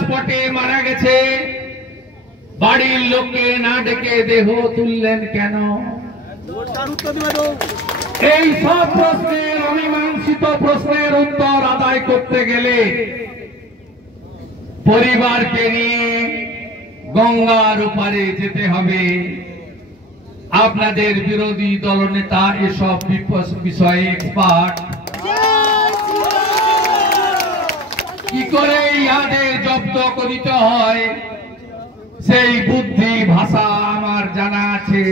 স্পটে মারা গেছে, বাড়ির লোককে না ডেকে দেহ তুললেন কেন? এই সব প্রশ্নের অমীমাংসিত প্রশ্নের উত্তর আদায় করতে গেলে পরিবারকে নিয়ে গঙ্গার ওপারে যেতে হবে। আপনাদের বিরোধী দলনেতা এসব বিষয়ে এক্সপার্ট। কি করে ইহাদের জব্দ করিতে হয় সেই বুদ্ধি ভাষা আমার জানা আছে।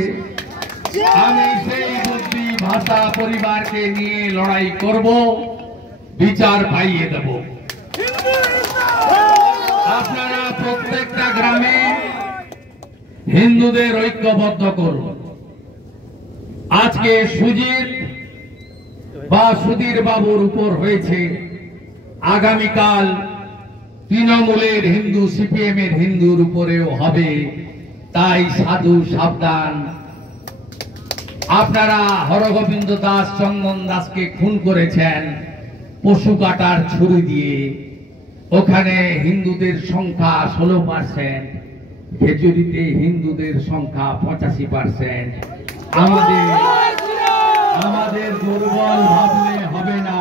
আমি সেই বুদ্ধি ভাষা পরিবারকে নিয়ে লড়াই করব, বিচার পাইয়ে দেব। আপনারা প্রত্যেকটা গ্রামে হিন্দুদের ঐক্যবদ্ধ করুন। আজকে সুজিত বা সুধীর বাবুর উপর হয়েছে, আগামীকাল তৃণমূলের হিন্দু, সিপিএম এর হিন্দুর উপরেও হবে। তাই সাধু সাবধান। আপনারা হরগোবিন্দ দাস, চন্দন দাসকে খুন করেছেন পশু কাটার ছুরি দিয়ে। ওখানে হিন্দুদের সংখ্যা 16%, খেজুরিতে হিন্দুদের সংখ্যা 85%। আমাদের দুর্বল ভাবলে হবে না।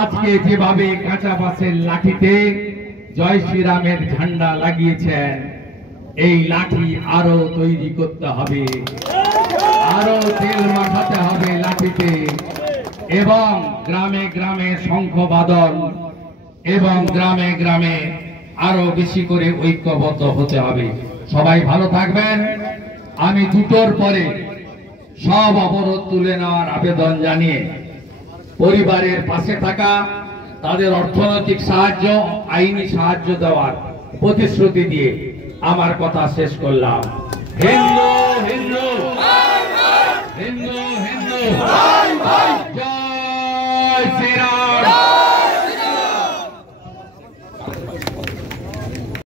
আজকে যেভাবে কাঁচা বাঁশের লাঠিতে জয় শ্রীরামের ঝান্ডা লাগিয়েছেন, এই লাঠি আরো তৈরি করতে হবে, আরো তেল মাখাতে হবে লাঠিতে, এবং গ্রামে গ্রামে শঙ্খবাদন, এবং গ্রামে গ্রামে আরো বেশি করে ঐক্যবদ্ধ হতে হবে। সবাই ভালো থাকবেন। আমি 2টোর পরে সব অবরোধ তুলে নেওয়ার আবেদন জানিয়ে পরিবারের পাশে থাকা, তাদের অর্থনৈতিক সাহায্য, আইনি সাহায্য দেওয়ার প্রতিশ্রুতি দিয়ে আমার কথা শেষ করলাম। হিন্দু হিন্দু হিন্দু হিন্দু।